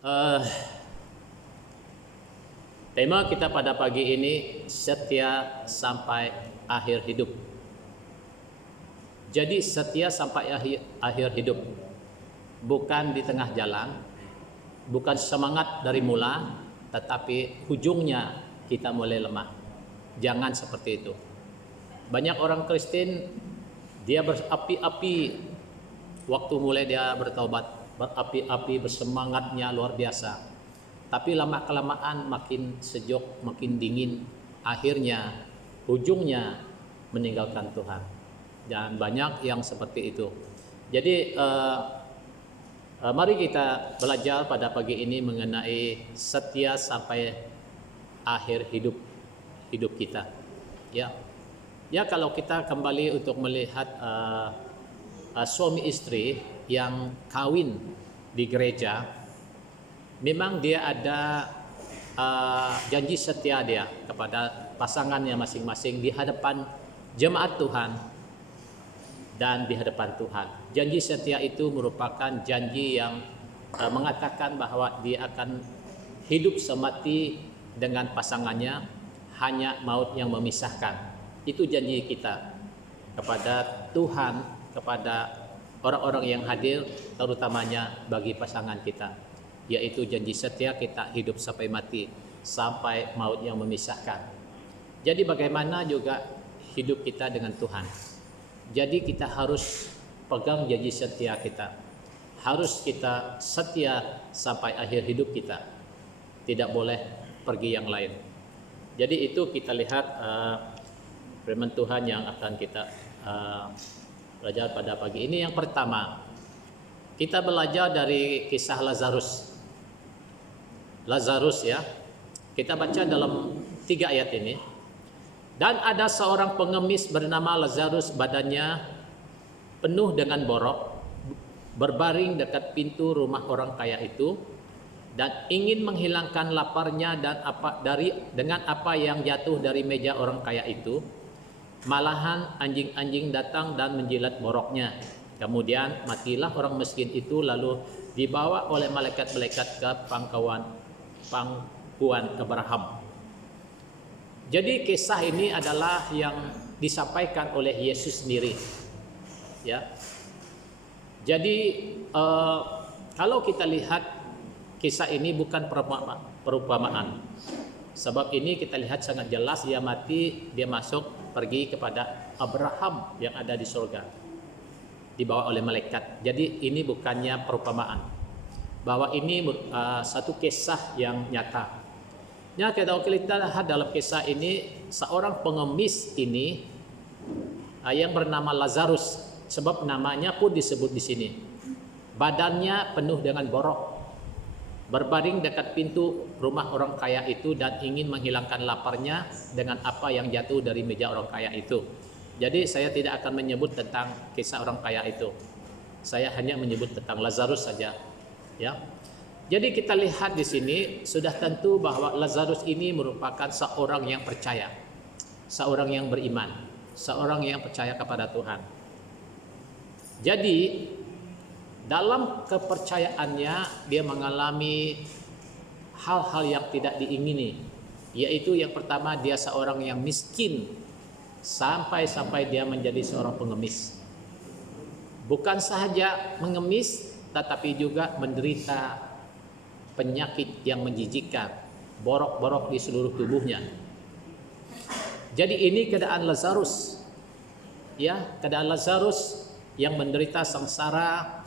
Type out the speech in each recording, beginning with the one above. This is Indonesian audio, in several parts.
Eh, Tema kita pada pagi ini setia sampai akhir hidup. Jadi setia sampai akhir hidup, bukan di tengah jalan, bukan semangat dari mula, tetapi ujungnya kita mulai lemah. Jangan seperti itu. Banyak orang Kristen dia berapi-api waktu mulai dia bertaubat, berapi-api, bersemangatnya luar biasa. Tapi lama kelamaan makin sejuk, makin dingin, akhirnya ujungnya meninggalkan Tuhan. Dan banyak yang seperti itu. Jadi mari kita belajar pada pagi ini mengenai setia sampai akhir hidup kita. Ya, kalau kita kembali untuk melihat suami istri yang kawin di gereja, memang dia ada janji setia dia kepada pasangannya masing-masing di hadapan jemaat Tuhan dan di hadapan Tuhan. Janji setia itu merupakan janji yang mengatakan bahwa dia akan hidup semati dengan pasangannya, hanya maut yang memisahkan. Itu janji kita kepada Tuhan, kepada orang-orang yang hadir, terutamanya bagi pasangan kita, yaitu janji setia kita hidup sampai mati, sampai maut yang memisahkan. Jadi bagaimana juga hidup kita dengan Tuhan. Jadi kita harus pegang janji setia kita. Harus kita setia sampai akhir hidup kita. Tidak boleh pergi yang lain. Jadi itu kita lihat firman Tuhan yang akan kita belajar pada pagi ini. Yang pertama, kita belajar dari kisah Lazarus ya. Kita baca dalam 3 ayat ini. Dan ada seorang pengemis bernama Lazarus, badannya penuh dengan borok, berbaring dekat pintu rumah orang kaya itu, dan ingin menghilangkan laparnya dengan apa yang jatuh dari meja orang kaya itu. Malahan anjing-anjing datang dan menjilat boroknya. Kemudian matilah orang miskin itu, lalu dibawa oleh malaikat-malaikat ke pangkuan Abraham. Jadi kisah ini adalah yang disampaikan oleh Yesus sendiri. Ya. Jadi kalau kita lihat kisah ini bukan perumpamaan. Sebab ini kita lihat sangat jelas, dia mati, dia pergi kepada Abraham yang ada di surga, dibawa oleh malaikat. Jadi ini bukannya perumpamaan, bahwa ini satu kisah yang nyata. Ya, kita lihat dalam kisah ini seorang pengemis ini yang bernama Lazarus, sebab namanya pun disebut di sini. Badannya penuh dengan borok, berbaring dekat pintu rumah orang kaya itu dan ingin menghilangkan laparnya dengan apa yang jatuh dari meja orang kaya itu. Jadi saya tidak akan menyebut tentang kisah orang kaya itu. Saya hanya menyebut tentang Lazarus saja. Ya. Jadi kita lihat di sini sudah tentu bahwa Lazarus ini merupakan seorang yang percaya, seorang yang beriman, seorang yang percaya kepada Tuhan. Jadi dalam kepercayaannya dia mengalami hal-hal yang tidak diingini, yaitu yang pertama, dia seorang yang miskin sampai dia menjadi seorang pengemis. Bukan sahaja mengemis, tetapi juga menderita penyakit yang menjijikkan, borok-borok di seluruh tubuhnya. Jadi ini keadaan Lazarus. Ya, keadaan Lazarus yang menderita sengsara,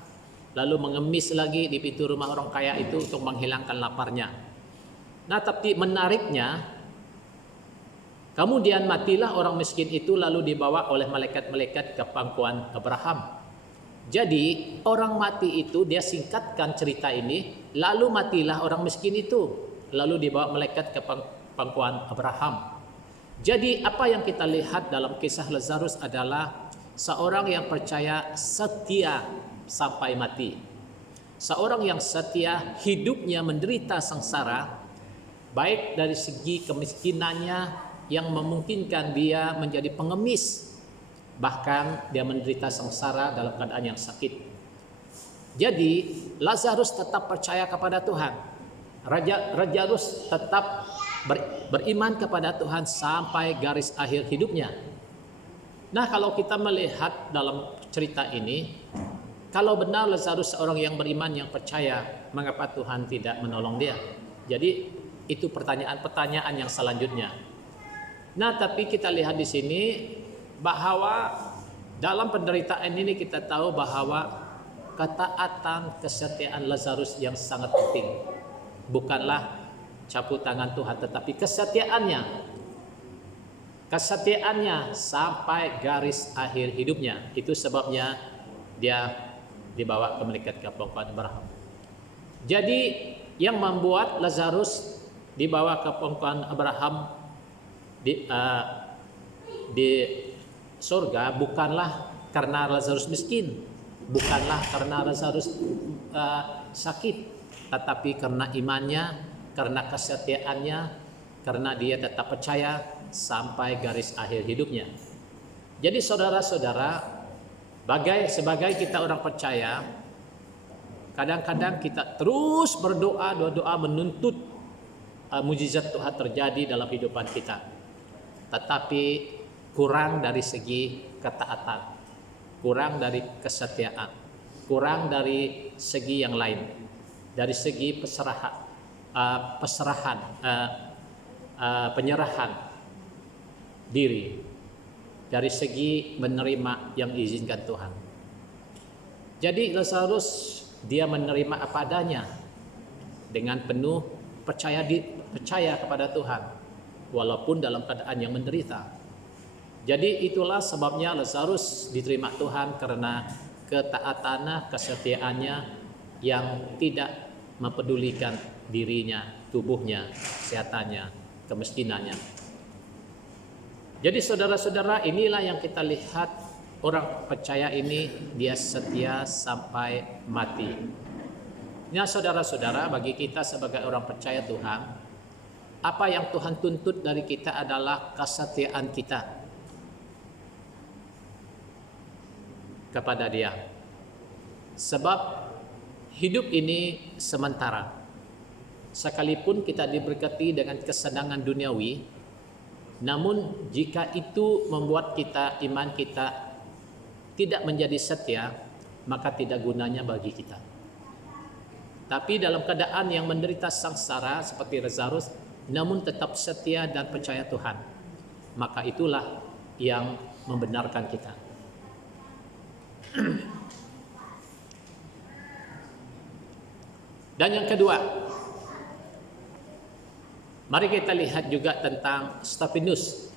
lalu mengemis lagi di pintu rumah orang kaya itu untuk menghilangkan laparnya. Nah, tapi menariknya, kemudian matilah orang miskin itu, lalu dibawa oleh malaikat-malaikat ke pangkuan Abraham. Jadi orang mati itu, dia singkatkan cerita ini, lalu matilah orang miskin itu, lalu dibawa malaikat ke pangkuan Abraham. Jadi apa yang kita lihat dalam kisah Lazarus adalah seorang yang percaya setia sampai mati. Seorang yang setia, hidupnya menderita sengsara, baik dari segi kemiskinannya yang memungkinkan dia menjadi pengemis, bahkan dia menderita sengsara dalam keadaan yang sakit. Jadi Lazarus tetap percaya kepada Tuhan. Lazarus tetap beriman kepada Tuhan sampai garis akhir hidupnya. Nah, kalau kita melihat dalam cerita ini, kalau benar Lazarus seorang yang beriman, yang percaya, mengapa Tuhan tidak menolong dia? Jadi itu pertanyaan-pertanyaan yang selanjutnya. Nah, tapi kita lihat di sini bahwa dalam penderitaan ini kita tahu bahwa ketaatan, kesetiaan Lazarus yang sangat penting. Bukanlah campur tangan Tuhan, tetapi kesetiaannya sampai garis akhir hidupnya. Itu sebabnya dia dibawa ke malaikat ke pangkuan Abraham. Jadi yang membuat Lazarus dibawa ke pangkuan Abraham di surga bukanlah karena Lazarus miskin, bukanlah karena Lazarus sakit, tetapi karena imannya, karena kesetiaannya, karena dia tetap percaya sampai garis akhir hidupnya. Jadi saudara-saudara, sebagai kita orang percaya, kadang-kadang kita terus berdoa menuntut mujizat Tuhan terjadi dalam kehidupan kita, tetapi kurang dari segi ketaatan, kurang dari kesetiaan, kurang dari segi yang lain, dari segi penyerahan diri, dari segi menerima yang diizinkan Tuhan. Jadi Lazarus dia menerima apa adanya dengan penuh percaya kepada Tuhan, walaupun dalam keadaan yang menderita. Jadi itulah sebabnya Lazarus diterima Tuhan karena ketaatannya, kesetiaannya yang tidak mempedulikan dirinya, tubuhnya, kesehatannya, kemiskinannya. Jadi saudara-saudara, inilah yang kita lihat, orang percaya ini dia setia sampai mati. Nah saudara-saudara, bagi kita sebagai orang percaya Tuhan, apa yang Tuhan tuntut dari kita adalah kesetiaan kita kepada Dia. Sebab hidup ini sementara. Sekalipun kita diberkati dengan kesenangan duniawi, namun jika itu membuat iman kita tidak menjadi setia, maka tidak gunanya bagi kita. Tapi dalam keadaan yang menderita sengsara seperti Lazarus, namun tetap setia dan percaya Tuhan, maka itulah yang membenarkan kita. Dan yang kedua, mari kita lihat juga tentang Stefanus.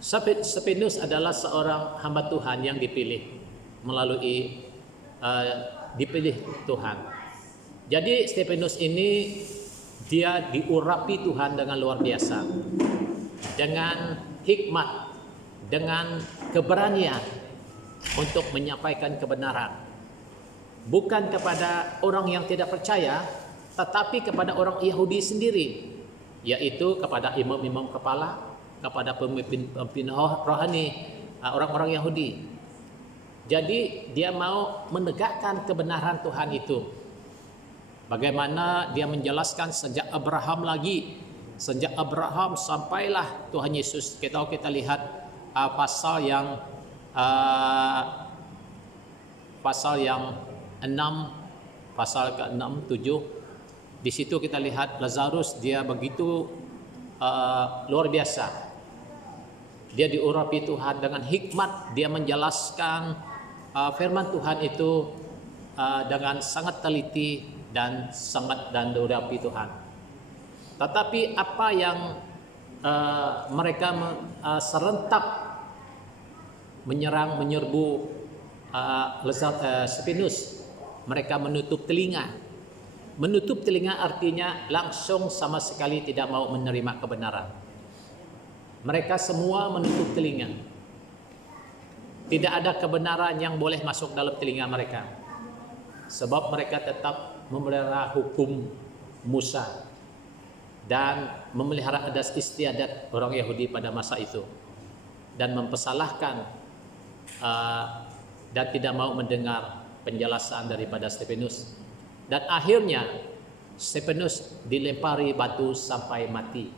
Stefanus adalah seorang hamba Tuhan yang dipilih melalui dipilih Tuhan. Jadi Stefanus ini dia diurapi Tuhan dengan luar biasa, dengan hikmat, dengan keberanian untuk menyampaikan kebenaran, bukan kepada orang yang tidak percaya, tetapi kepada orang Yahudi sendiri, yaitu kepada imam-imam kepala, kepada pemimpin rohani orang-orang Yahudi. Jadi dia mau menegakkan kebenaran Tuhan itu. Bagaimana dia menjelaskan sejak Abraham sampailah Tuhan Yesus. Kita lihat pasal yang 6, pasal ke-6, 7. Di situ kita lihat Lazarus dia begitu luar biasa. Dia diurapi Tuhan dengan hikmat, dia menjelaskan firman Tuhan itu dengan sangat teliti dan diurapi Tuhan. Tetapi apa yang mereka serentak menyerbu Stefanus, mereka menutup telinga. Menutup telinga artinya langsung sama sekali tidak mau menerima kebenaran. Mereka semua menutup telinga. Tidak ada kebenaran yang boleh masuk dalam telinga mereka. Sebab mereka tetap memelihara hukum Musa dan memelihara adat istiadat orang Yahudi pada masa itu, dan mempersalahkan dan tidak mau mendengar penjelasan daripada Stefanus. Dan akhirnya Stefanus dilempari batu sampai mati.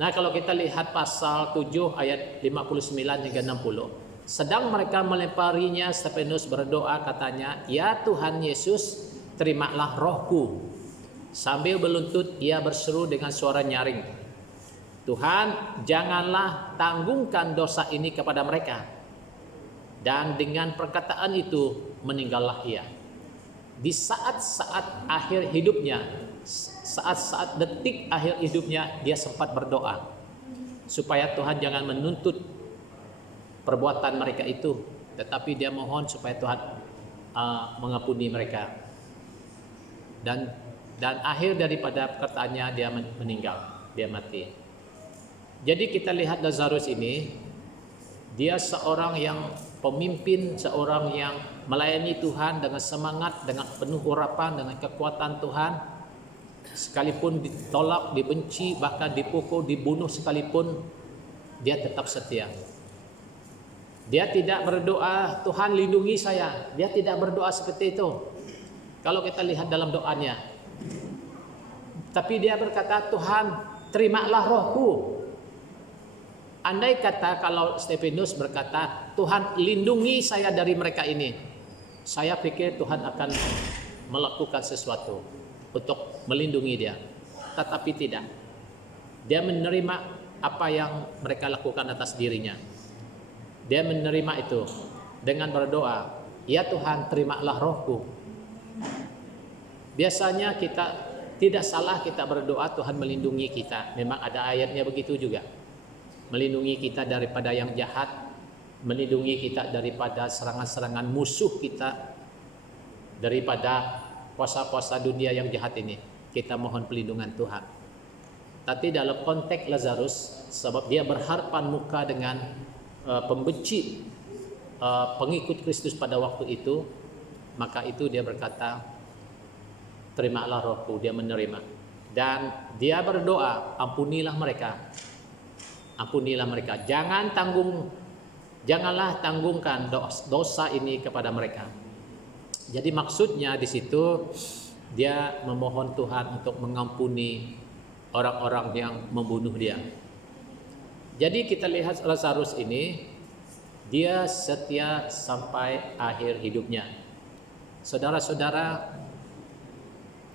Nah, kalau kita lihat pasal 7 ayat 59 hingga 60, sedang mereka melemparinya, Stefanus berdoa, katanya, "Ya Tuhan Yesus, terimalah rohku." Sambil berlutut ia berseru dengan suara nyaring, "Tuhan, janganlah tanggungkan dosa ini kepada mereka." Dan dengan perkataan itu meninggallah ia. Di saat-saat akhir hidupnya, saat-saat detik akhir hidupnya, dia sempat berdoa supaya Tuhan jangan menuntut perbuatan mereka itu, tetapi dia mohon supaya Tuhan mengampuni mereka. Dan akhir daripada perkataannya dia meninggal, dia mati. Jadi kita lihat Lazarus ini, dia seorang yang pemimpin, seorang yang melayani Tuhan dengan semangat, dengan penuh urapan, dengan kekuatan Tuhan. Sekalipun ditolak, dibenci, bahkan dipukul, dibunuh sekalipun, dia tetap setia. Dia tidak berdoa, "Tuhan lindungi saya." Dia tidak berdoa seperti itu. Kalau kita lihat dalam doanya, tapi dia berkata, "Tuhan, terimalah rohku." Andai kata kalau Stefanus berkata, "Tuhan lindungi saya dari mereka ini," saya pikir Tuhan akan melakukan sesuatu untuk melindungi dia. Tetapi tidak. Dia menerima apa yang mereka lakukan atas dirinya. Dia menerima itu dengan berdoa, "Ya Tuhan, terimalah rohku." Biasanya kita tidak salah kita berdoa Tuhan melindungi kita. Memang ada ayatnya begitu juga. Melindungi kita daripada yang jahat, melindungi kita daripada serangan-serangan musuh kita, daripada kuasa-kuasa dunia yang jahat ini. Kita mohon pelindungan Tuhan. Tapi dalam konteks Lazarus, sebab dia berhadapan muka dengan pembenci pengikut Kristus pada waktu itu, maka itu dia berkata, "Terimalah rohku." Dia menerima. Dan dia berdoa, "Ampunilah mereka. Ampunilah mereka. Janganlah tanggungkan dosa ini kepada mereka." Jadi maksudnya di situ dia memohon Tuhan untuk mengampuni orang-orang yang membunuh dia. Jadi kita lihat Lazarus ini, dia setia sampai akhir hidupnya. Saudara-saudara,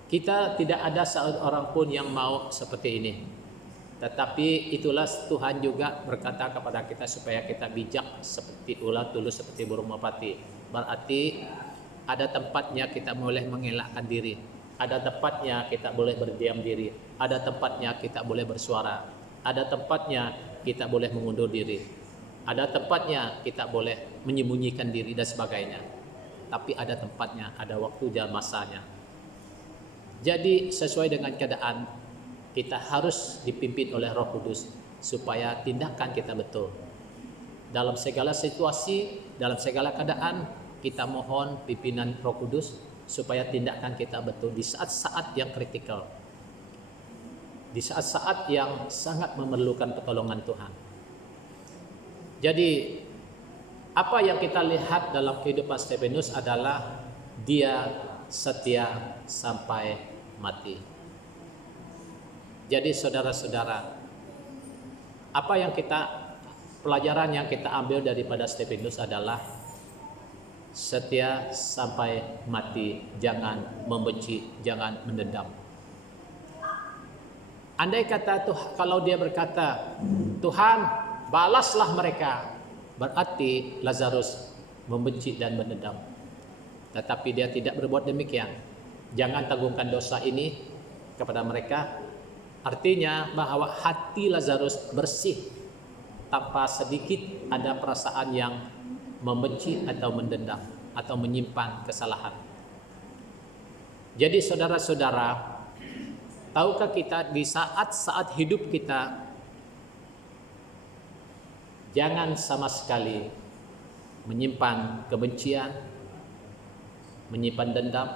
kita tidak ada seorang pun yang mau seperti ini. Tetapi itulah Tuhan juga berkata kepada kita supaya kita bijak seperti ular, tulus seperti burung merpati. Berarti ada tempatnya kita boleh mengelakkan diri, ada tempatnya kita boleh berdiam diri, ada tempatnya kita boleh bersuara, ada tempatnya kita boleh mengundur diri, ada tempatnya kita boleh menyembunyikan diri dan sebagainya. Tapi ada tempatnya, ada waktu dan masanya. Jadi sesuai dengan keadaan, kita harus dipimpin oleh Roh Kudus supaya tindakan kita betul. Dalam segala situasi, dalam segala keadaan, kita mohon pimpinan Roh Kudus supaya tindakan kita betul di saat-saat yang kritikal, di saat-saat yang sangat memerlukan pertolongan Tuhan. Jadi apa yang kita lihat dalam kehidupan Stefanus adalah dia setia sampai mati. Jadi saudara-saudara, apa yang pelajaran yang kita ambil daripada Stefanus adalah setia sampai mati, jangan membenci, jangan mendendam. Andai kata kalau dia berkata, "Tuhan, balaslah mereka," berarti Lazarus membenci dan mendendam. Tetapi dia tidak berbuat demikian. Jangan tanggungkan dosa ini kepada mereka. Artinya bahwa hati Lazarus bersih, tanpa sedikit ada perasaan yang membenci atau mendendam atau menyimpan kesalahan. Jadi saudara-saudara, tahukah kita di saat-saat hidup kita, jangan sama sekali menyimpan kebencian, menyimpan dendam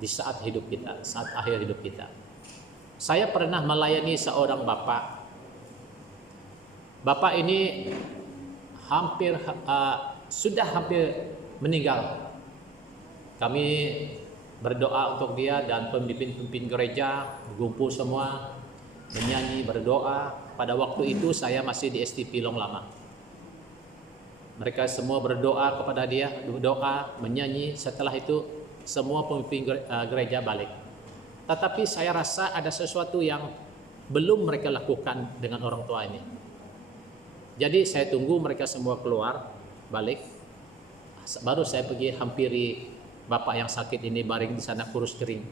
di saat hidup kita, saat akhir hidup kita. Saya pernah melayani seorang bapak. Bapak ini hampir sudah hampir meninggal. Kami berdoa untuk dia dan pemimpin-pemimpin gereja berkumpul semua menyanyi, berdoa. Pada waktu itu saya masih di STP Long Lama. Mereka semua berdoa kepada dia, berdoa, menyanyi. Setelah itu semua pemimpin gereja balik. Tetapi saya rasa ada sesuatu yang belum mereka lakukan dengan orang tua ini. Jadi saya tunggu mereka semua keluar, balik. Baru saya pergi hampiri bapak yang sakit ini, baring di sana kurus kering.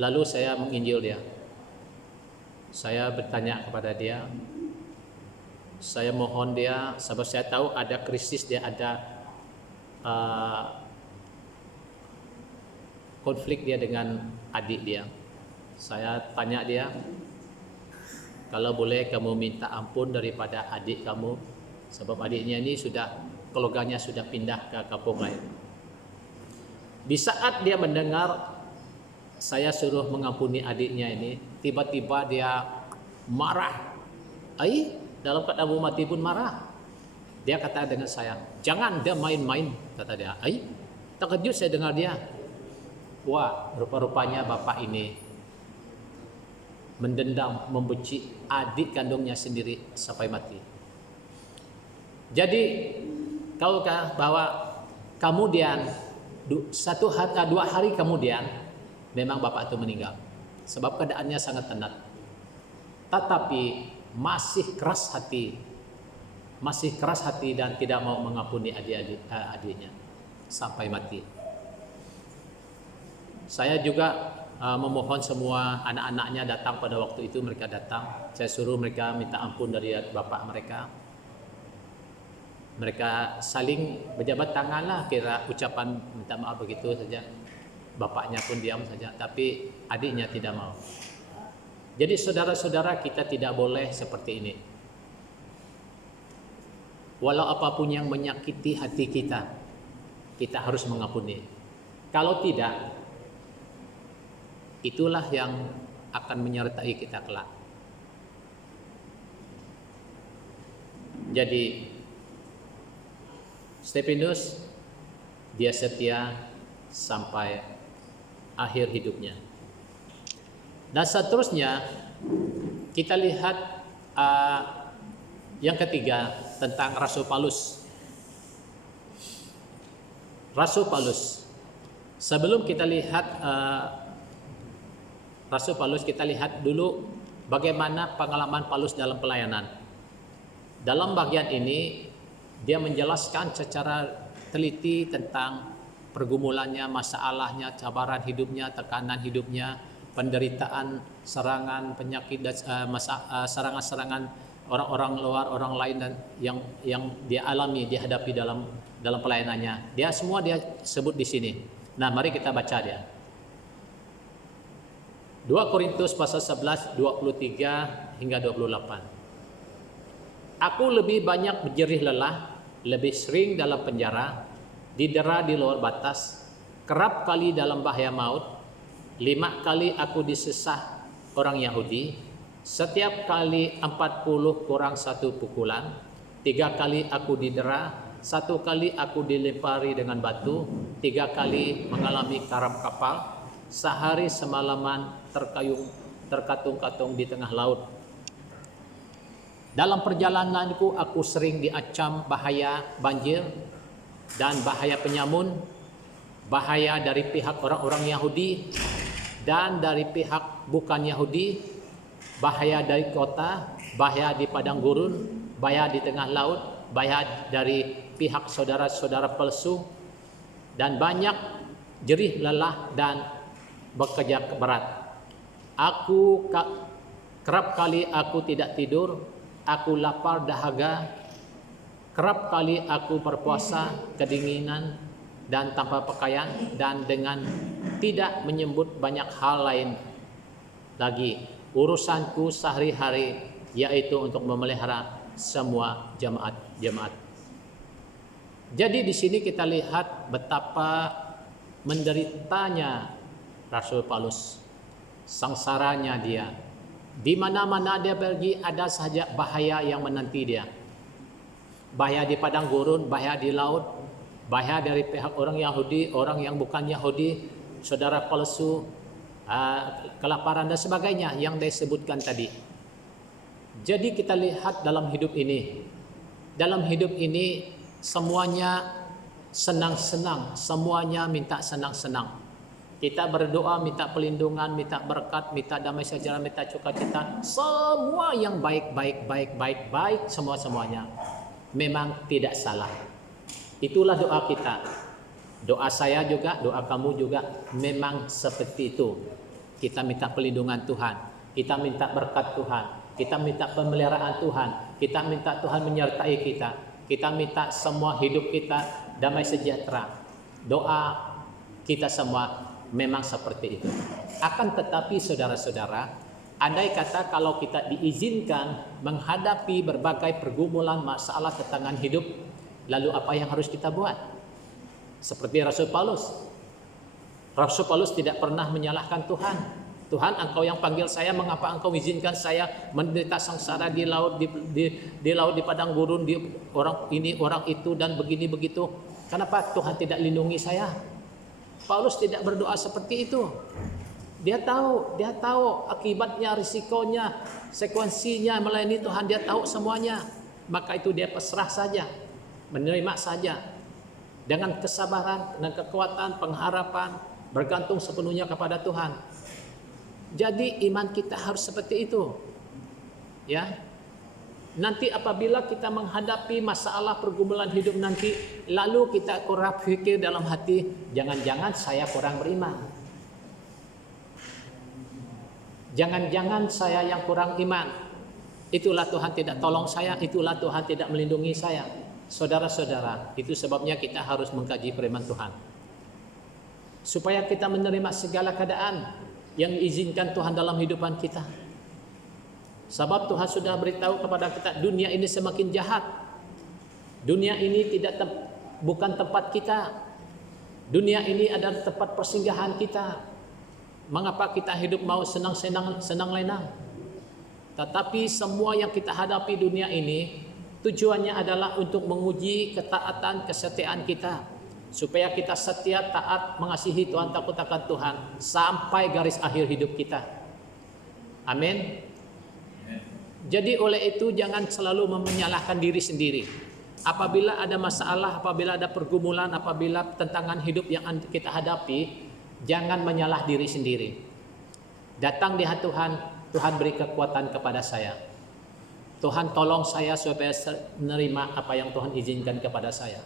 Lalu saya menginjil dia. Saya bertanya kepada dia, saya mohon dia, sebab saya tahu ada krisis, dia ada konflik dia dengan adik dia. Saya tanya dia, kalau boleh kamu minta ampun daripada adik kamu, sebab adiknya ini sudah, keluarganya sudah pindah ke kampung lain. Di saat dia mendengar saya suruh mengampuni adiknya ini, tiba-tiba dia marah. Dalam keadaan mati pun marah. Dia kata dengan saya, jangan dia main-main, kata dia. Terkejut saya dengar dia. Wah, rupa-rupanya bapak ini mendendam, membenci adik kandungnya sendiri sampai mati. Jadi, tahukah bahwa kemudian 2 hari kemudian memang bapak itu meninggal, sebab keadaannya sangat tenat. Tetapi masih keras hati dan tidak mau mengampuni adiknya sampai mati. Saya juga memohon semua anak-anaknya datang pada waktu itu. Mereka datang, saya suruh mereka minta ampun dari bapak mereka. Mereka saling berjabat tangan lah, kira ucapan minta maaf begitu saja. Bapaknya pun diam saja, tapi adiknya tidak mau. Jadi saudara-saudara, kita tidak boleh seperti ini. Walau apapun yang menyakiti hati kita, kita harus mengampuni. Kalau tidak, itulah yang akan menyertai kita kelak. Jadi Stefanus, dia setia sampai akhir hidupnya. Dan seterusnya kita lihat yang ketiga tentang Rasul Paulus. Rasul Paulus. Sebelum kita lihat Rasul Paulus, kita lihat dulu bagaimana pengalaman Paulus dalam pelayanan. Dalam bagian ini dia menjelaskan secara teliti tentang pergumulannya, masalahnya, cabaran hidupnya, tekanan hidupnya, penderitaan, serangan, penyakit, dan serangan-serangan orang-orang luar, orang lain dan yang dia alami, dia hadapi dalam pelayanannya. Dia semua dia sebut di sini. Nah, mari kita baca dia. 2 Korintus pasal 11 23 hingga 28. Aku lebih banyak berjerih lelah, lebih sering dalam penjara, didera di luar batas, kerap kali dalam bahaya maut. 5 kali aku disesah orang Yahudi, setiap kali 40 kurang 1 pukulan. 3 kali aku didera, 1 kali aku dilempari dengan batu, 3 kali mengalami karam kapal, sehari semalaman terkatung-katung di tengah laut. Dalam perjalananku aku sering diancam bahaya banjir dan bahaya penyamun, bahaya dari pihak orang-orang Yahudi dan dari pihak bukan Yahudi, bahaya dari kota, bahaya di padang gurun, bahaya di tengah laut, bahaya dari pihak saudara-saudara palsu, dan banyak jerih lelah dan bekerja berat. Aku kerap kali aku tidak tidur, aku lapar dahaga, kerap kali aku berpuasa kedinginan dan tanpa pakaian, dan dengan tidak menyebut banyak hal lain lagi. Urusanku sehari-hari yaitu untuk memelihara semua jemaat. Jadi di sini kita lihat betapa menderitanya Rasul Paulus, sengsaranya dia. Di mana-mana dia pergi ada saja bahaya yang menanti dia. bahaya di padang gurun, bahaya di laut, bahaya dari pihak orang Yahudi, orang yang bukan Yahudi, saudara palsu, kelaparan dan sebagainya yang disebutkan tadi. Jadi kita lihat dalam hidup ini. Dalam hidup ini semuanya senang-senang, semuanya minta senang-senang. Kita berdoa, minta pelindungan, minta berkat, minta damai sejahtera, minta sukacita. Semua yang baik, semuanya. Memang tidak salah. Itulah doa kita. Doa saya juga, doa kamu juga memang seperti itu. Kita minta pelindungan Tuhan, kita minta berkat Tuhan, kita minta pemeliharaan Tuhan, kita minta Tuhan menyertai kita minta semua hidup kita damai sejahtera. Doa kita semua memang seperti itu. Akan tetapi saudara-saudara, andai kata kalau kita diizinkan menghadapi berbagai pergumulan masalah tantangan hidup, lalu apa yang harus kita buat? Seperti Rasul Paulus. Rasul Paulus tidak pernah menyalahkan Tuhan. Tuhan, engkau yang panggil saya, mengapa engkau izinkan saya menderita sengsara di laut, di laut, di padang gurun, di orang ini, orang itu, dan begini begitu. Kenapa Tuhan tidak lindungi saya? Paulus tidak berdoa seperti itu. Dia tahu akibatnya, risikonya, sekuensinya melayani Tuhan, dia tahu semuanya. Maka itu dia pasrah saja, menerima saja dengan kesabaran dan kekuatan, pengharapan, bergantung sepenuhnya kepada Tuhan. Jadi iman kita harus seperti itu. Ya. Nanti apabila kita menghadapi masalah pergumulan hidup nanti, lalu kita kurang pikir dalam hati, jangan-jangan saya kurang beriman. Jangan-jangan saya yang kurang iman. Itulah Tuhan tidak tolong saya, itulah Tuhan tidak melindungi saya. Saudara-saudara, itu sebabnya kita harus mengkaji firman Tuhan. Supaya kita menerima segala keadaan yang diizinkan Tuhan dalam kehidupan kita. Sebab Tuhan sudah beritahu kepada kita, dunia ini semakin jahat. Dunia ini bukan tempat kita. Dunia ini adalah tempat persinggahan kita. Mengapa kita hidup mau senang lenang? Tetapi semua yang kita hadapi dunia ini, tujuannya adalah untuk menguji ketaatan, kesetiaan kita. Supaya kita setia, taat, mengasihi Tuhan, takut akan Tuhan sampai garis akhir hidup kita. Amin. Jadi oleh itu jangan selalu menyalahkan diri sendiri. Apabila ada masalah, apabila ada pergumulan, apabila tantangan hidup yang kita hadapi, jangan menyalah diri sendiri. Datang di hati Tuhan, Tuhan beri kekuatan kepada saya. Tuhan tolong saya supaya menerima apa yang Tuhan izinkan kepada saya.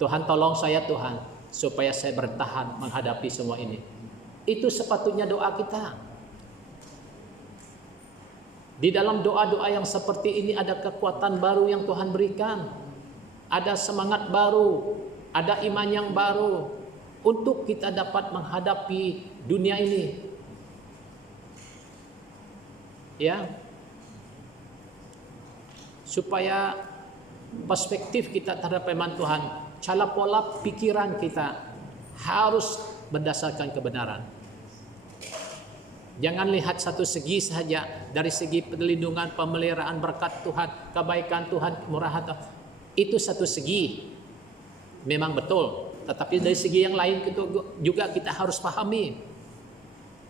Tuhan tolong saya Tuhan supaya saya bertahan menghadapi semua ini. Itu sepatutnya doa kita. Di dalam doa-doa yang seperti ini ada kekuatan baru yang Tuhan berikan. Ada semangat baru, ada iman yang baru untuk kita dapat menghadapi dunia ini. Ya. Supaya perspektif kita terhadap firman Tuhan, cara pola pikiran kita harus berdasarkan kebenaran. Jangan lihat satu segi saja, dari segi perlindungan, pemeliharaan, berkat Tuhan, kebaikan Tuhan, kemurahan Tuhan. Itu satu segi, memang betul. Tetapi dari segi yang lain itu juga kita harus pahami.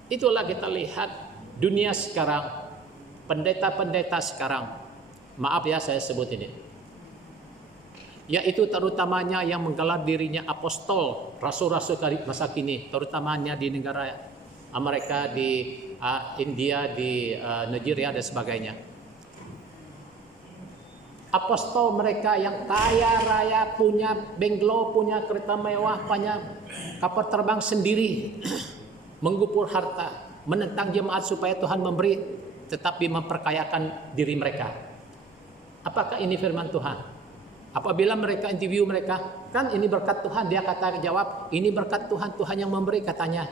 Itulah kita lihat dunia sekarang, pendeta-pendeta sekarang. Maaf ya saya sebut ini. Yaitu terutamanya yang menggelar dirinya apostol, rasul-rasul masa kini, terutamanya di negara Amerika, di India, di Nigeria dan sebagainya. Apostol mereka yang kaya raya, punya bengkel, punya kereta mewah, punya kapal terbang sendiri, menggupur harta, menentang jemaat supaya Tuhan memberi, tetapi memperkayakan diri mereka. Apakah ini firman Tuhan? Apabila mereka interview mereka, kan ini berkat Tuhan, dia jawab, ini berkat Tuhan, Tuhan yang memberi katanya.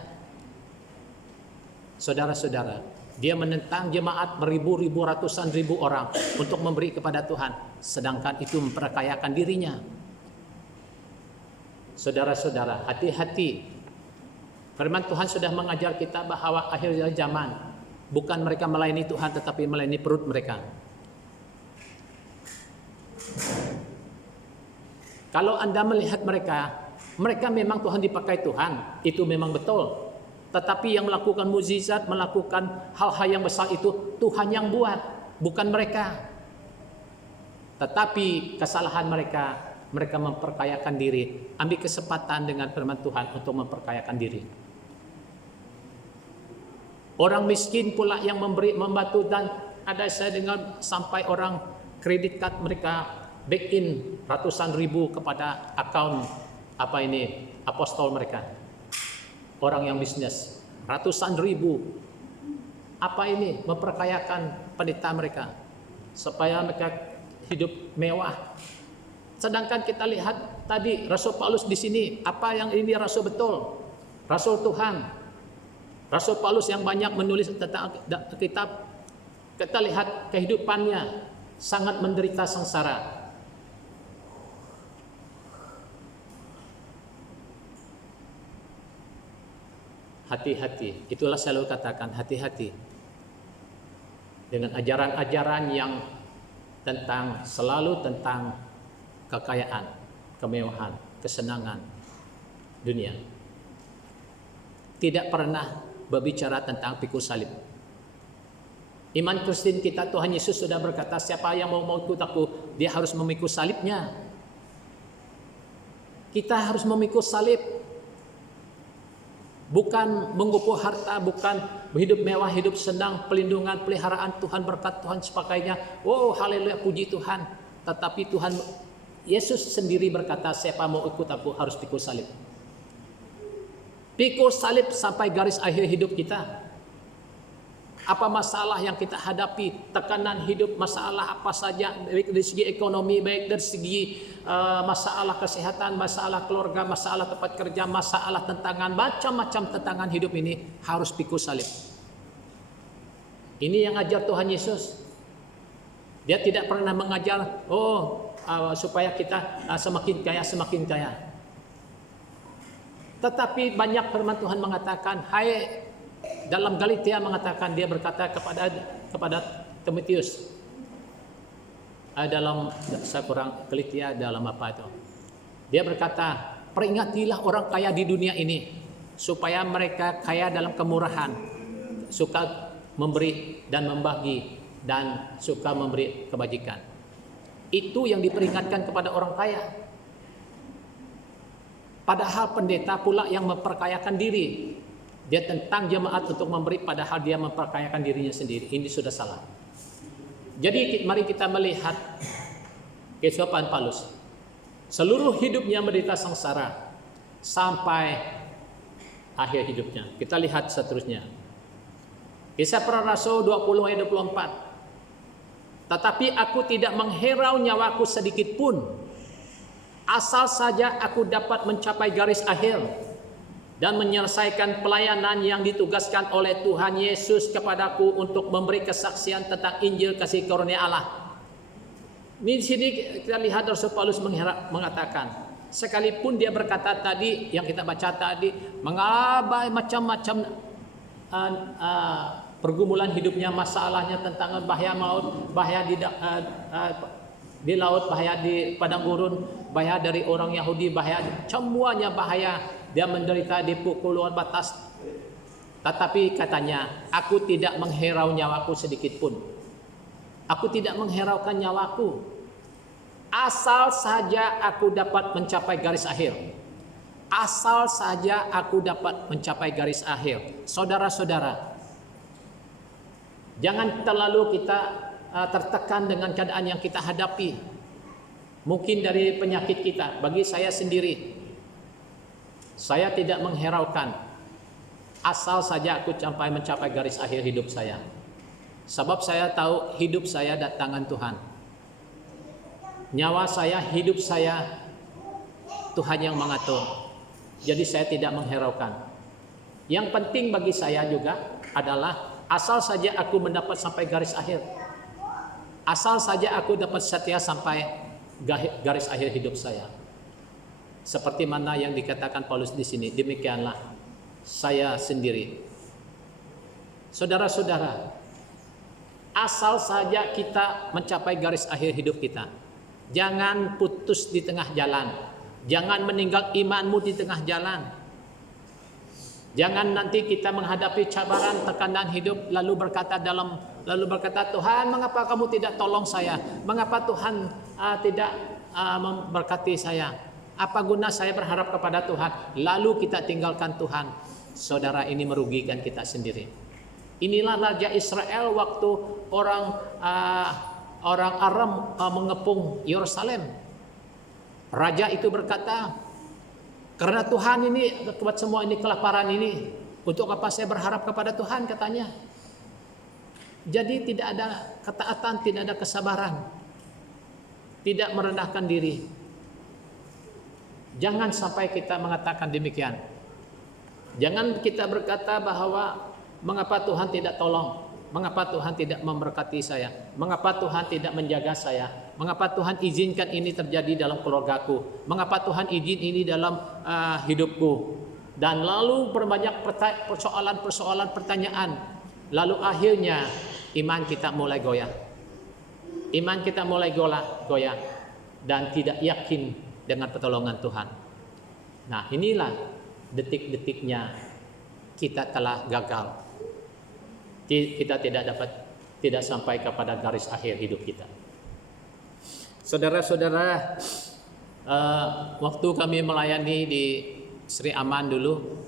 Saudara-saudara, dia menentang jemaat beribu-ribu, ratusan ribu orang untuk memberi kepada Tuhan, sedangkan itu memperkayakan dirinya. Saudara-saudara, hati-hati. Firman Tuhan sudah mengajar kita bahwa akhir zaman bukan mereka melayani Tuhan, tetapi melayani perut mereka. Kalau Anda melihat mereka memang Tuhan dipakai Tuhan, itu memang betul. Tetapi yang melakukan mukjizat, melakukan hal-hal yang besar itu Tuhan yang buat, bukan mereka. Tetapi kesalahan mereka memperkayakan diri. Ambil kesempatan dengan firman Tuhan untuk memperkayakan diri. Orang miskin pula yang membantu, dan ada saya dengar sampai orang kredit card mereka back in ratusan ribu kepada akaun apostol mereka. Orang yang bisnis ratusan ribu memperkayakan pendeta mereka supaya mereka hidup mewah. Sedangkan kita lihat tadi Rasul Paulus di sini, apa yang ini Rasul betul, Rasul Tuhan, Rasul Paulus yang banyak menulis tentang kitab. Kita lihat kehidupannya sangat menderita sengsara. Hati-hati, itulah selalu katakan hati-hati dengan ajaran-ajaran yang selalu tentang kekayaan, kemewahan, kesenangan dunia. Tidak pernah berbicara tentang pikul salib. Iman Kristen kita, Tuhan Yesus sudah berkata, siapa yang mau ikut aku, dia harus memikul salibnya. Kita harus memikul salib. Bukan mengumpul harta, bukan hidup mewah, hidup senang, pelindungan, peliharaan Tuhan, berkat Tuhan sebagainya. Oh, haleluya, puji Tuhan. Tetapi Tuhan Yesus sendiri berkata, siapa mau ikut aku harus pikul salib. Pikul salib sampai garis akhir hidup kita. Apa masalah yang kita hadapi, tekanan hidup, masalah apa saja, baik dari segi ekonomi, baik dari segi masalah kesehatan, masalah keluarga, masalah tempat kerja, masalah tantangan, macam-macam tantangan hidup ini harus pikul salib. Ini yang ajar Tuhan Yesus. Dia tidak pernah mengajar supaya kita semakin kaya. Tetapi banyak firman Tuhan mengatakan, dalam Galatia mengatakan, dia berkata kepada Timotius, dalam Galatia dalam apa itu? Dia berkata, peringatilah orang kaya di dunia ini supaya mereka kaya dalam kemurahan, suka memberi dan membagi, dan suka memberi kebajikan. Itu yang diperingatkan kepada orang kaya. Padahal pendeta pula yang memperkayakan diri. Dia tentang jemaat untuk memberi, padahal dia memperkayakan dirinya sendiri. Ini sudah salah. Jadi mari kita melihat kehidupan Paulus. Seluruh hidupnya menderita sengsara sampai akhir hidupnya. Kita lihat seterusnya. Kisah Para Rasul 20 ayat 24. Tetapi aku tidak mengherau nyawaku sedikit pun, asal saja aku dapat mencapai garis akhir dan menyelesaikan pelayanan yang ditugaskan oleh Tuhan Yesus kepadaku untuk memberi kesaksian tentang Injil kasih karunia Allah. Di sini kita lihat Rasul Paulus mengatakan, sekalipun dia berkata tadi yang kita baca tadi, mengalami macam-macam pergumulan hidupnya, masalahnya tentang bahaya maut, bahaya di laut, bahaya di padang gurun, bahaya dari orang Yahudi, bahaya semuanya bahaya. Dia menderita, dipukul luar batas. Tetapi katanya, aku tidak mengherau nyawaku sedikit pun. Aku tidak menghiraukan nyawaku. Asal saja aku dapat mencapai garis akhir. Asal saja aku dapat mencapai garis akhir. Saudara-saudara, jangan terlalu kita tertekan dengan keadaan yang kita hadapi. Mungkin dari penyakit kita. Bagi saya sendiri, saya tidak menghiraukan, asal saja aku mencapai garis akhir hidup saya. Sebab saya tahu hidup saya datangan Tuhan. Nyawa saya, hidup saya, Tuhan yang mengatur. Jadi saya tidak menghiraukan. Yang penting bagi saya juga adalah asal saja aku mendapat sampai garis akhir. Asal saja aku dapat setia sampai garis akhir hidup saya. Seperti mana yang dikatakan Paulus di sini, demikianlah saya sendiri. Saudara-saudara, asal saja kita mencapai garis akhir hidup kita, Jangan putus di tengah jalan. Jangan meninggal imanmu di tengah jalan. Jangan nanti kita menghadapi cabaran, tekanan hidup lalu berkata Tuhan, mengapa kamu tidak tolong saya? Mengapa Tuhan tidak memberkati saya? Apa guna saya berharap kepada Tuhan? Lalu kita tinggalkan Tuhan. Saudara, ini merugikan kita sendiri. Inilah Raja Israel waktu orang Aram mengepung Yerusalem. Raja itu berkata, karena Tuhan ini buat semua ini kelaparan ini, untuk apa saya berharap kepada Tuhan, katanya. Jadi tidak ada ketaatan, tidak ada kesabaran, tidak merendahkan diri. Jangan sampai kita mengatakan demikian. Jangan kita berkata bahwa mengapa Tuhan tidak tolong, mengapa Tuhan tidak memberkati saya, mengapa Tuhan tidak menjaga saya, mengapa Tuhan izinkan ini terjadi dalam keluargaku, mengapa Tuhan izin ini dalam hidupku. Dan lalu berbanyak persoalan pertanyaan. Lalu akhirnya iman kita mulai goyah. Iman kita mulai goyah dan tidak yakin dengan pertolongan Tuhan. Nah, inilah detik-detiknya kita telah gagal. Kita tidak sampai kepada garis akhir hidup kita. Saudara-saudara, waktu kami melayani di Sri Aman dulu,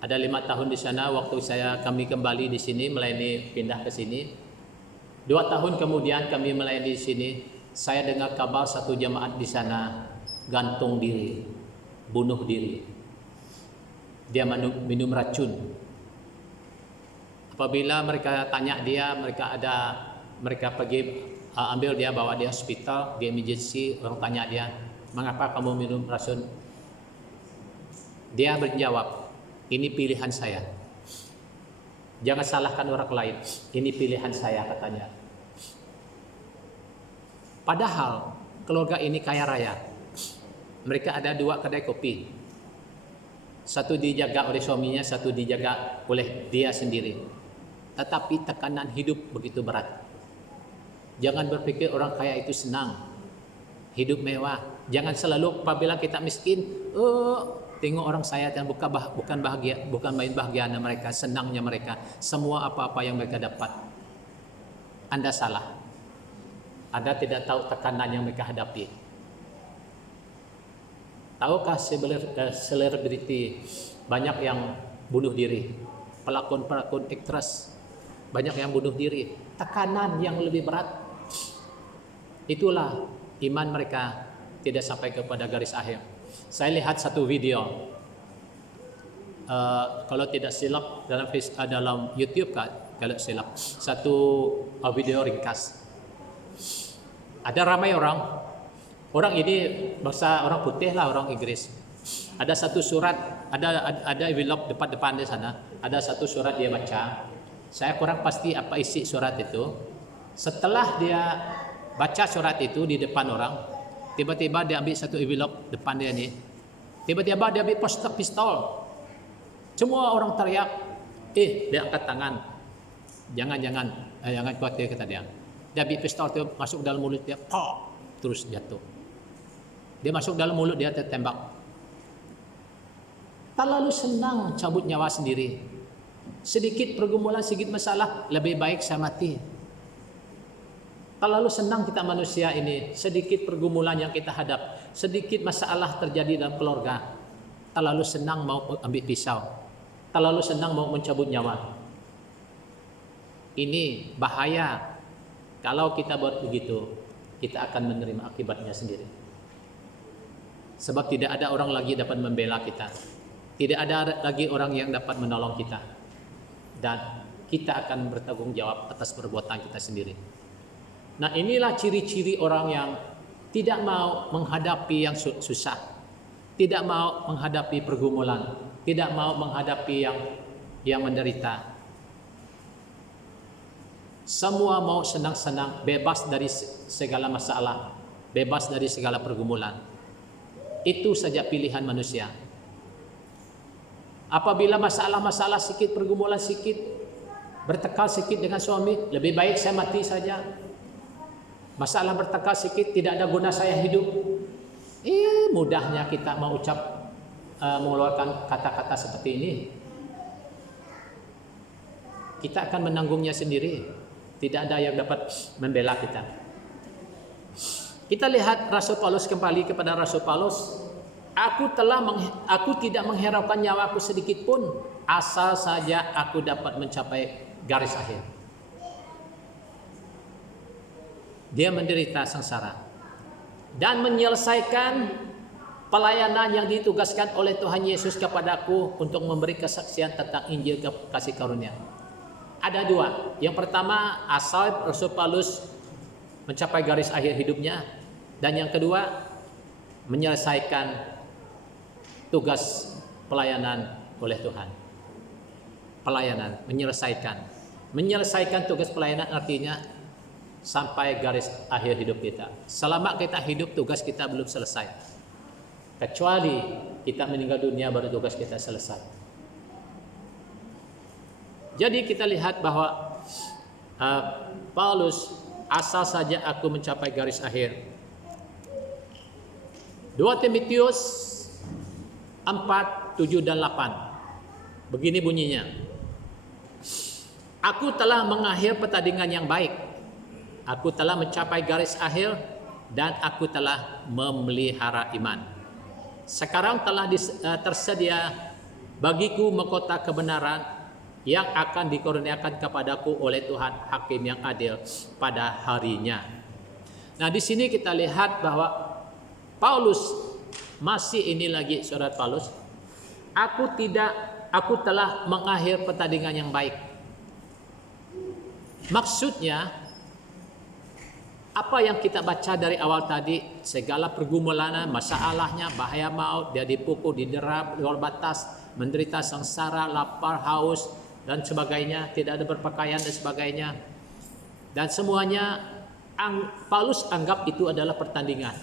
ada 5 tahun di sana. Waktu kami kembali di sini melayani, pindah ke sini. 2 tahun kemudian kami melayani di sini. Saya dengar kabar satu jemaat di sana gantung diri, bunuh diri. Dia minum racun. Apabila mereka tanya dia, mereka pergi ambil dia, bawa dia hospital, di emergency. Orang tanya dia, mengapa kamu minum racun? Dia menjawab, ini pilihan saya. Jangan salahkan orang lain, ini pilihan saya, katanya. Padahal keluarga ini kaya raya. Mereka ada 2 kedai kopi. Satu dijaga oleh suaminya, satu dijaga oleh dia sendiri. Tetapi tekanan hidup begitu berat. Jangan berpikir orang kaya itu senang, hidup mewah. Jangan selalu apabila kita miskin, tengok orang saya yang bukan bahagia, bukan main bahagianya mereka, senangnya mereka, semua apa-apa yang mereka dapat. Anda salah. Anda tidak tahu tekanan yang mereka hadapi. Tahukah selebriti banyak yang bunuh diri, pelakon-pelakon aktris banyak yang bunuh diri. Tekanan yang lebih berat. Itulah iman mereka tidak sampai kepada garis akhir. Saya lihat satu video, kalau tidak silap dalam YouTube kalau silap, satu video ringkas. Ada ramai orang ini bahasa orang putih lah, orang Inggris. Ada satu surat, ada envelope depan di sana. Ada satu surat dia baca. Saya kurang pasti apa isi surat itu. Setelah dia baca surat itu di depan orang, tiba-tiba dia ambil satu envelope depan dia nih. Tiba-tiba dia ambil pistol. Semua orang teriak. Dia angkat tangan. Jangan khawatir, kata dia. Dia ambil pistol itu masuk dalam mulut dia, terus jatuh. Dia masuk dalam mulut dia, tertembak. Terlalu senang cabut nyawa sendiri. Sedikit pergumulan, sedikit masalah, lebih baik saya mati. Terlalu senang kita manusia ini. Sedikit pergumulan yang kita hadap, sedikit masalah terjadi dalam keluarga, terlalu senang mau ambil pisau, terlalu senang mau mencabut nyawa. Ini bahaya. Kalau kita buat begitu, kita akan menerima akibatnya sendiri. Sebab tidak ada orang lagi dapat membela kita. Tidak ada lagi orang yang dapat menolong kita. Dan kita akan bertanggung jawab atas perbuatan kita sendiri. Nah, inilah ciri-ciri orang yang tidak mau menghadapi yang susah. Tidak mau menghadapi pergumulan. Tidak mau menghadapi yang menderita. Semua mau senang-senang, bebas dari segala masalah, bebas dari segala pergumulan. Itu saja pilihan manusia. Apabila masalah-masalah sikit, pergumulan sikit, bertekal sikit dengan suami, lebih baik saya mati saja. Masalah bertengkar sikit, tidak ada guna saya hidup. Mudahnya kita mengeluarkan kata-kata seperti ini. Kita akan menanggungnya sendiri. Tidak ada yang dapat membela kita. Kita lihat Rasul Paulus, kembali kepada Rasul Paulus. Aku tidak menghiraukan nyawaku sedikit pun, asal saja aku dapat mencapai garis akhir. Dia menderita sengsara dan menyelesaikan pelayanan yang ditugaskan oleh Tuhan Yesus kepadaku untuk memberi kesaksian tentang Injil kasih karunia. Ada dua. Yang pertama, asal Rasul Paulus mencapai garis akhir hidupnya, dan yang kedua, menyelesaikan tugas pelayanan oleh Tuhan. Pelayanan, menyelesaikan tugas pelayanan artinya sampai garis akhir hidup kita. Selama kita hidup, tugas kita belum selesai. Kecuali kita meninggal dunia, baru tugas kita selesai. Jadi kita lihat bahwa Paulus, asal saja aku mencapai garis akhir. 2 Timotius 4, 7 dan 8. Begini bunyinya. Aku telah mengakhir pertandingan yang baik. Aku telah mencapai garis akhir dan aku telah memelihara iman. Sekarang telah tersedia bagiku mahkota kebenaran yang akan dikurniakan kepadaku oleh Tuhan Hakim yang adil pada harinya. Nah, di sini kita lihat bahwa Paulus masih ini lagi, surat Paulus. Aku telah mengakhir pertandingan yang baik. Maksudnya, apa yang kita baca dari awal tadi, segala pergumulan, masalahnya, bahaya maut, dia dipukul, didera, luar batas, menderita sengsara, lapar, haus, dan sebagainya, tidak ada berpakaian dan sebagainya. Dan semuanya Paulus anggap itu adalah pertandingan.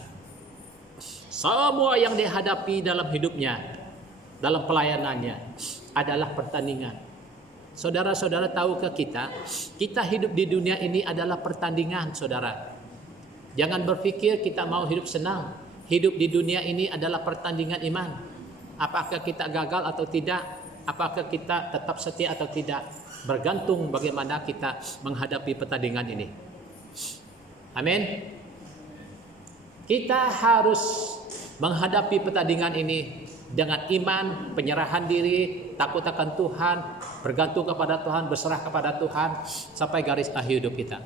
Semua yang dihadapi dalam hidupnya, dalam pelayanannya adalah pertandingan. Saudara-saudara, tahukah kita hidup di dunia ini adalah pertandingan, saudara. Jangan berpikir kita mau hidup senang. Hidup di dunia ini adalah pertandingan iman. Apakah kita gagal atau tidak? Apakah kita tetap setia atau tidak? Bergantung bagaimana kita menghadapi pertandingan ini. Amin. Kita harus menghadapi pertandingan ini dengan iman, penyerahan diri, takut akan Tuhan, bergantung kepada Tuhan, berserah kepada Tuhan sampai garis akhir hidup kita.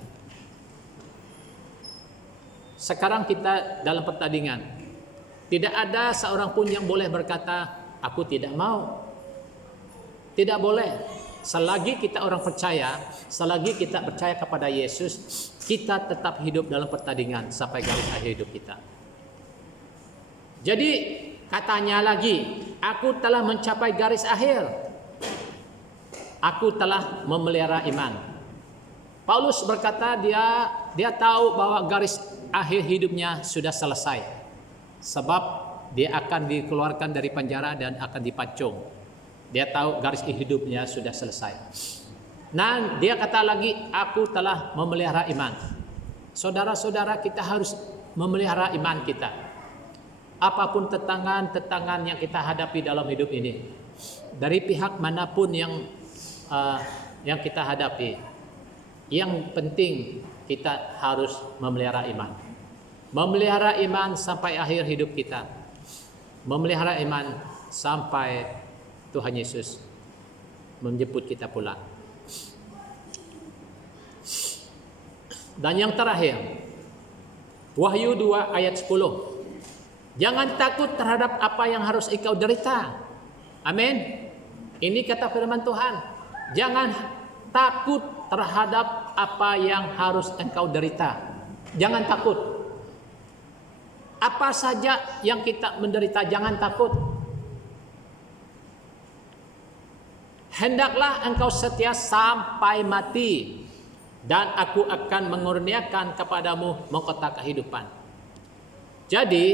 Sekarang kita dalam pertandingan. Tidak ada seorang pun yang boleh berkata, aku tidak mau. Tidak boleh. Selagi kita orang percaya, selagi kita percaya kepada Yesus, kita tetap hidup dalam pertandingan sampai garis akhir hidup kita. Jadi katanya lagi, aku telah mencapai garis akhir. Aku telah memelihara iman. Paulus berkata dia tahu bahwa garis akhir hidupnya sudah selesai. Sebab dia akan dikeluarkan dari penjara dan akan dipancung. Dia tahu garis hidupnya sudah selesai. Nah, dia kata lagi, aku telah memelihara iman. Saudara-saudara, kita harus memelihara iman kita. Apapun tantangan yang kita hadapi dalam hidup ini, dari pihak manapun yang kita hadapi, yang penting kita harus memelihara iman. Memelihara iman sampai akhir hidup kita. Memelihara iman sampai Tuhan Yesus menjemput kita pulang. Dan yang terakhir, Wahyu 2 ayat 10. Jangan takut terhadap apa yang harus engkau derita. Amin. Ini kata firman Tuhan. Jangan takut terhadap apa yang harus engkau derita. Jangan takut. Apa saja yang kita menderita, jangan takut. Hendaklah engkau setia sampai mati, dan aku akan mengurniakan kepadamu mahkota kehidupan. Jadi,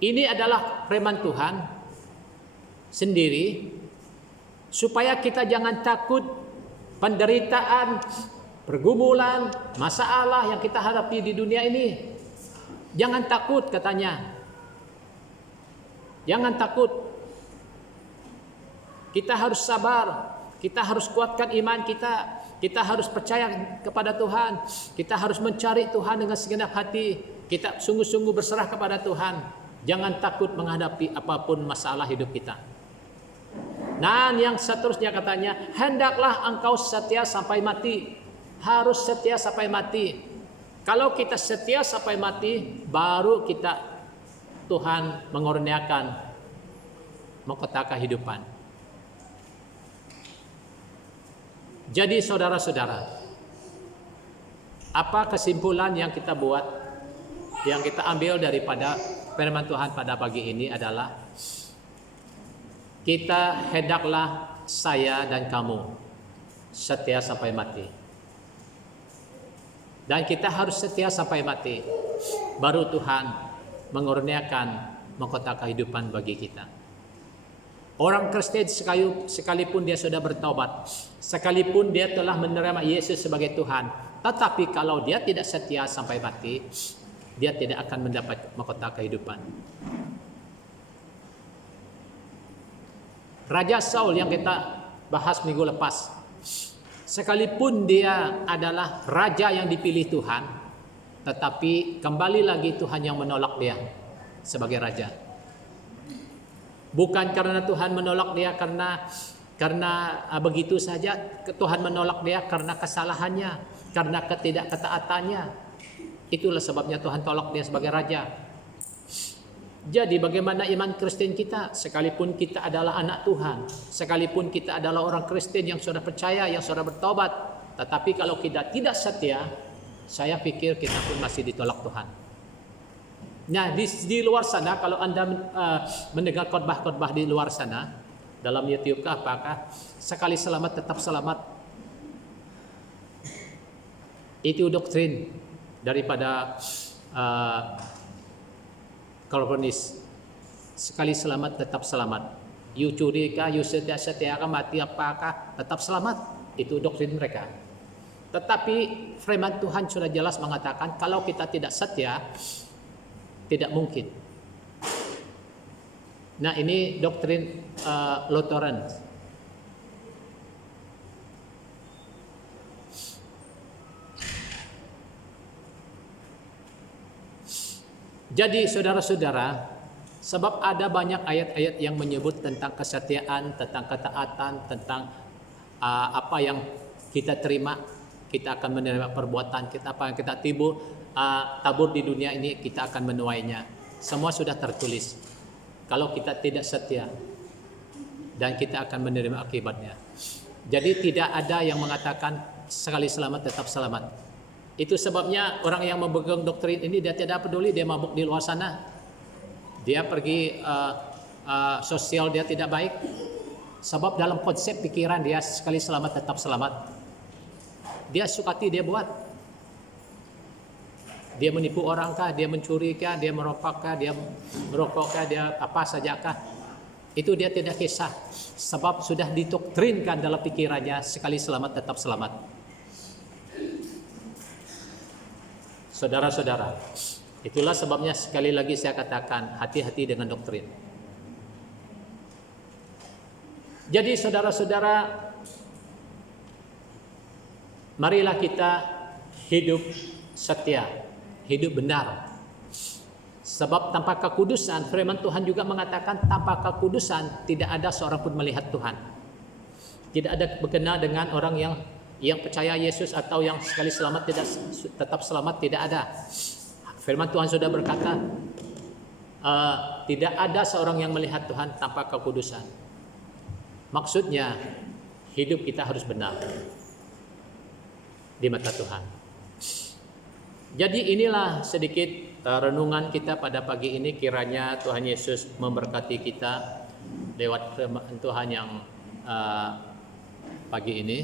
ini adalah firman Tuhan sendiri, supaya kita jangan takut penderitaan pergumulan, masalah yang kita hadapi di dunia ini. Jangan takut katanya. Jangan takut. Kita harus sabar. Kita harus kuatkan iman kita. Kita harus percaya kepada Tuhan. Kita harus mencari Tuhan dengan segenap hati. Kita sungguh-sungguh berserah kepada Tuhan. Jangan takut menghadapi apapun masalah hidup kita. Dan yang seterusnya katanya, hendaklah engkau setia sampai mati. Harus setia sampai mati. Kalau kita setia sampai mati, baru kita Tuhan mengurniakan mahkota kehidupan. Jadi saudara-saudara, apa kesimpulan yang kita buat, yang kita ambil daripada firman Tuhan pada pagi ini adalah kita hendaklah saya dan kamu setia sampai mati. Dan kita harus setia sampai mati. Baru Tuhan mengurniakan mahkota kehidupan bagi kita. Orang Kristen sekalipun dia sudah bertobat, sekalipun dia telah menerima Yesus sebagai Tuhan, tetapi kalau dia tidak setia sampai mati, dia tidak akan mendapat mahkota kehidupan. Raja Saul yang kita bahas minggu lepas, sekalipun dia adalah raja yang dipilih Tuhan, tetapi kembali lagi Tuhan yang menolak dia sebagai raja. Bukan karena Tuhan menolak dia karena begitu saja. Tuhan menolak dia karena kesalahannya, karena ketidaktaatannya. Itulah sebabnya Tuhan tolak dia sebagai raja. Jadi bagaimana iman Kristen kita? Sekalipun kita adalah anak Tuhan, sekalipun kita adalah orang Kristen yang sudah percaya, yang sudah bertobat, tetapi kalau kita tidak setia, saya pikir kita pun masih ditolak Tuhan. Nah, di luar sana, kalau Anda mendengar khotbah-khotbah di luar sana, dalam YouTube kah apakah, sekali selamat tetap selamat. Itu doktrin daripada Calvinis. Sekali selamat tetap selamat. You curi kah, you setia kah, mati apakah, tetap selamat. Itu doktrin mereka. Tetapi firman Tuhan sudah jelas mengatakan kalau kita tidak setia, tidak mungkin. Nah, ini doktrin Lutheran. Jadi saudara-saudara, sebab ada banyak ayat-ayat yang menyebut tentang kesetiaan, tentang ketaatan, tentang apa yang kita terima, kita akan menerima perbuatan kita, apa yang kita tabur di dunia ini kita akan menuainya. Semua sudah tertulis. Kalau kita tidak setia, dan kita akan menerima akibatnya. Jadi tidak ada yang mengatakan sekali selamat tetap selamat. Itu sebabnya orang yang memegang doktrin ini dia tidak peduli dia mabuk di luar sana, dia pergi sosial dia tidak baik. Sebab dalam konsep pikiran dia sekali selamat tetap selamat. Dia sukati dia buat. Dia menipu orang kah, dia mencuri kah, dia merokok kah, dia merokok kah, dia apa saja kah. Itu dia tidak kisah. Sebab sudah didoktrinkan dalam pikirannya sekali selamat tetap selamat. Saudara-saudara, itulah sebabnya sekali lagi saya katakan hati-hati dengan doktrin. Jadi saudara-saudara, marilah kita hidup setia, hidup benar. Sebab tanpa kekudusan, firman Tuhan juga mengatakan tanpa kekudusan tidak ada seorang pun melihat Tuhan. Tidak ada berkenal dengan orang yang percaya Yesus atau yang sekali selamat tetap selamat, tidak ada. Firman Tuhan sudah berkata, tidak ada seorang yang melihat Tuhan tanpa kekudusan. Maksudnya hidup kita harus benar di mata Tuhan. Jadi inilah sedikit renungan kita pada pagi ini. Kiranya Tuhan Yesus memberkati kita lewat firman Tuhan yang pagi ini.